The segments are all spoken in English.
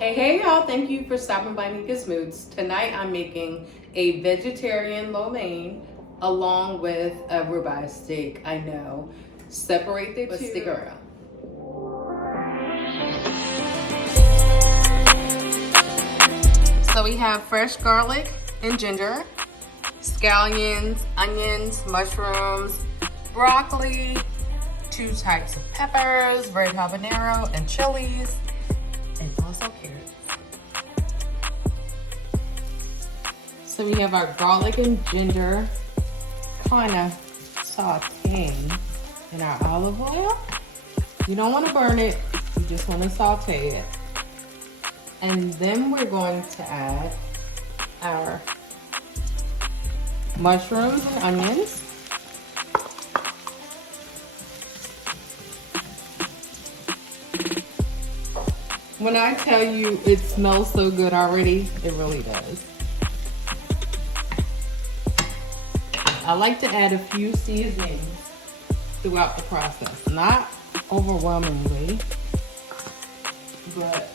Hey y'all, thank you for stopping by Nika's Moods. Tonight I'm making a vegetarian lo mein along with a ribeye steak. I know, separate the two, but stick around. So we have fresh garlic and ginger, scallions, onions, mushrooms, broccoli, 2 types of peppers, red habanero and chilies, and also carrots. So we have our garlic and ginger kind of sauteing in our olive oil. You don't want to burn it, you just want to saute it. And then we're going to add our mushrooms and onions. When I tell you it smells so good already, it really does. I like to add a few seasonings throughout the process. Not overwhelmingly, but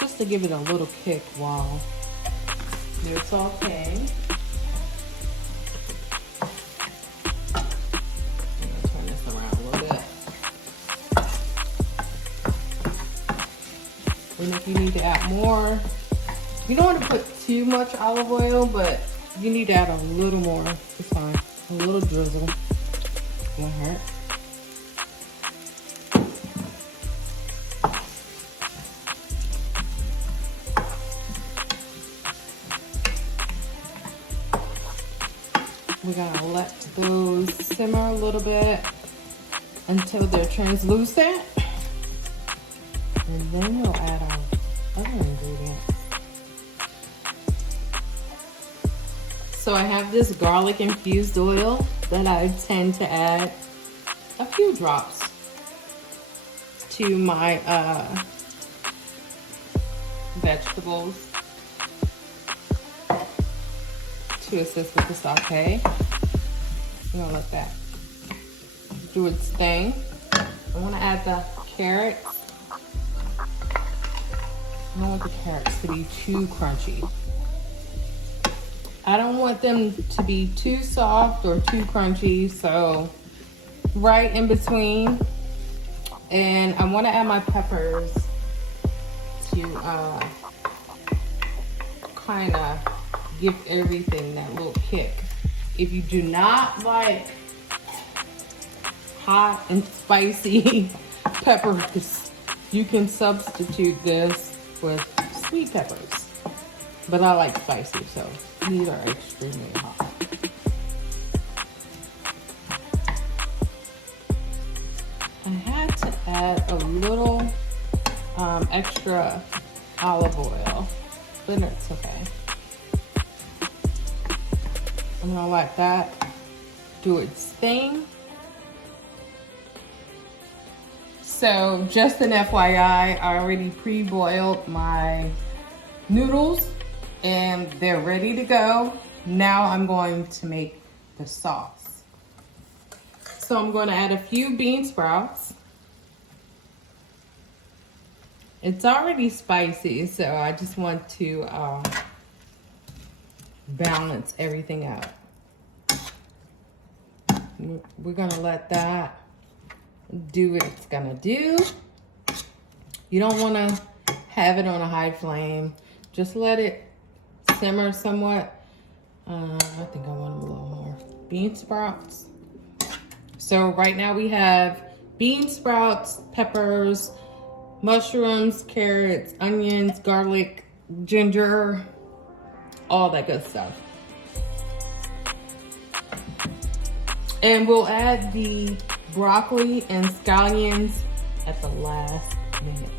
just to give it a little kick while they're sauteing. And if you need to add more, you don't want to put too much olive oil, but you need to add a little more. It's fine. A little drizzle won't hurt. We're gonna let those simmer a little bit until they're translucent. And then we'll add our other ingredients. So I have this garlic infused oil that I tend to add a few drops to my vegetables to assist with the saute. I'm gonna let that do its thing. I wanna add the carrots. I don't want the carrots to be too crunchy. I don't want them to be too soft or too crunchy, so right in between. And I want to add my peppers to kind of give everything that little kick. If you do not like hot and spicy peppers, you can substitute this with sweet peppers, but I like spicy, so these are extremely hot. I had to add a little extra olive oil, but it's okay. I'm gonna let that do its thing. So just an FYI, I already pre-boiled my noodles and they're ready to go. Now I'm going to make the sauce. So I'm going to add a few bean sprouts. It's already spicy, so I just want to balance everything out. We're gonna let that do what it's gonna do. You don't want to have it on a high flame. Just let it simmer somewhat. I think I want a little more bean sprouts. So right now we have bean sprouts, peppers, mushrooms, carrots, onions, garlic, ginger, all that good stuff. And we'll add the broccoli and scallions at the last minute.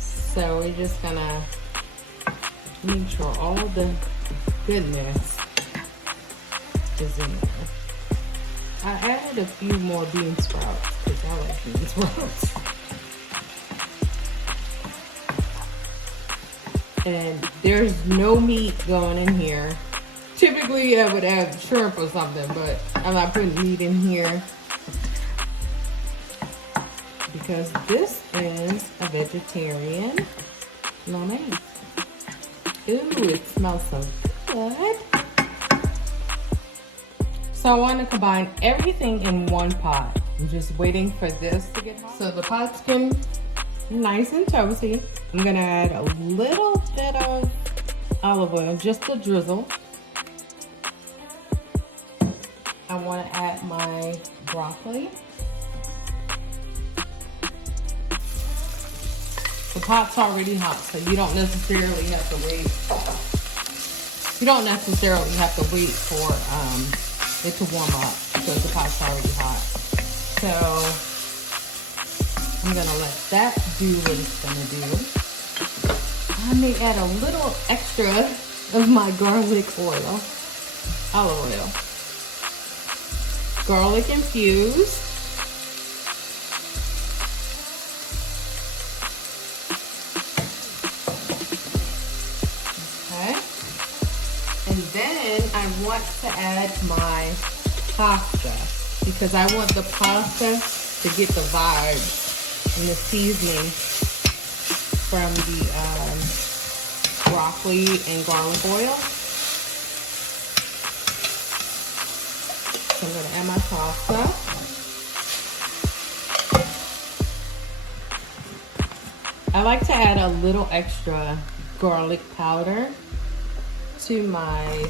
So we're just gonna make sure all the goodness is in there. I added a few more bean sprouts because I like bean sprouts. And there's no meat going in here. Typically I would add shrimp or something, but I'm not putting meat in here. because this is a vegetarian lo mein. Ooh, it smells so good. So I want to combine everything in one pot. I'm just waiting for this to get hot. So the pot's getting nice and toasty. I'm gonna add a little bit of olive oil, just a drizzle. I want to add my broccoli. The pot's already hot, so you don't necessarily have to wait. You don't necessarily have to wait for it to warm up because the pot's already hot. So I'm gonna let that do what it's gonna do. I may add a little extra of my garlic oil, olive oil. Garlic infused. Okay. And then I want to add my pasta because I want the pasta to get the vibes and the seasoning from the broccoli and garlic oil. So I'm going to add my pasta. I like to add a little extra garlic powder to my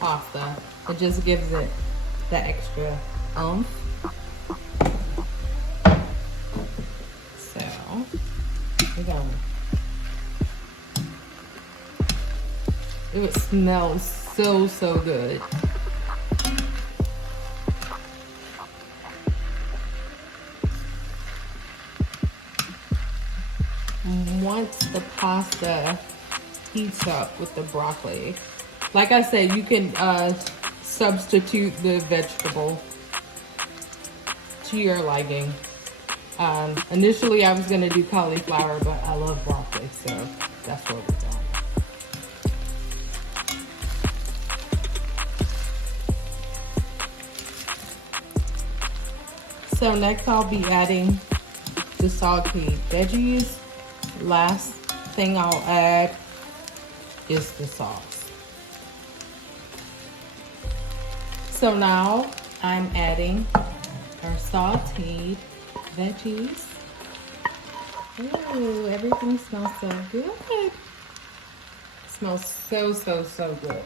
pasta. It just gives it that extra oomph. So we're going. It smells so good. Once the pasta heats up with the broccoli, like I said, you can substitute the vegetable to your liking. Initially I was going to do cauliflower, but I love broccoli, so that's what we're doing. So next I'll be adding the sauteed veggies. Last thing I'll add is the sauce. So now I'm adding our sauteed veggies. Ooh, everything smells so good. It smells so good.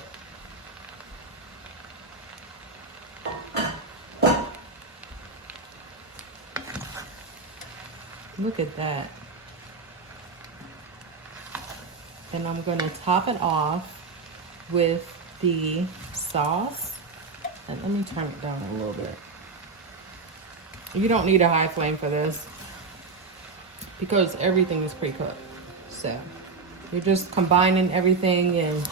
Look at that. And I'm gonna top it off with the sauce. And let me turn it down a little bit. You don't need a high flame for this because everything is pre-cooked. So you're just combining everything and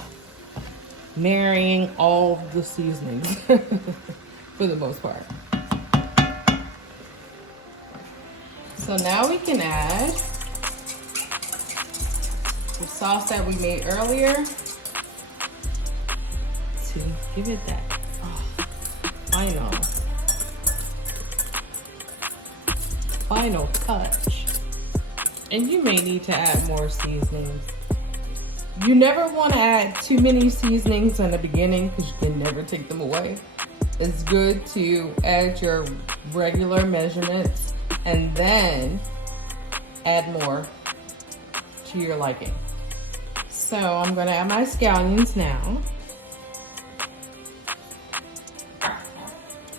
marrying all the seasonings for the most part. So now we can add the sauce that we made earlier to give it that final touch. And you may need to add more seasonings. You never want to add too many seasonings in the beginning because you can never take them away. It's good to add your regular measurements and then add more to your liking. So I'm gonna add my scallions now.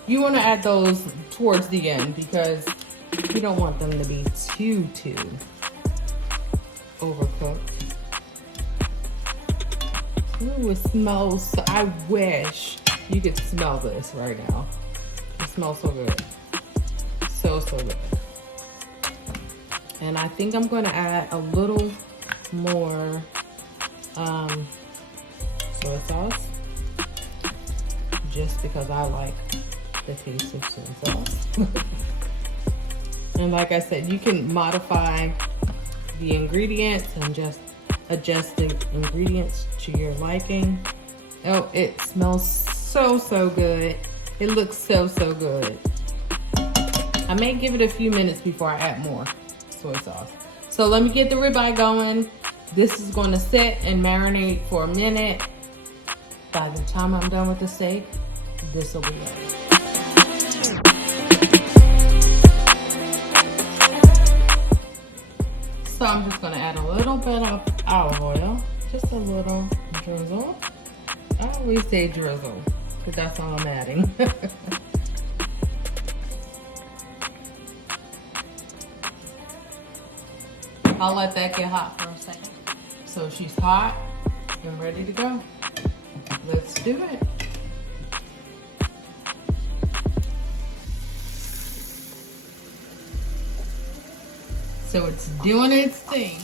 You wanna add those towards the end because you don't want them to be too overcooked. Ooh, it smells so, I wish you could smell this right now. It smells so good. So good. And I think I'm going to add a little more soy sauce just because I like the taste of soy sauce. And like I said, you can modify the ingredients and just adjust the ingredients to your liking. Oh, it smells so good. It looks so good. I may give it a few minutes before I add more soy sauce. So let me get the ribeye going. This is going to sit and marinate for a minute. By the time I'm done with the steak, this will be ready. So I'm just going to add a little bit of olive oil, just a little drizzle. I always say drizzle because that's all I'm adding. I'll let that get hot for a second. So she's hot and ready to go. Let's do it. So it's doing its thing.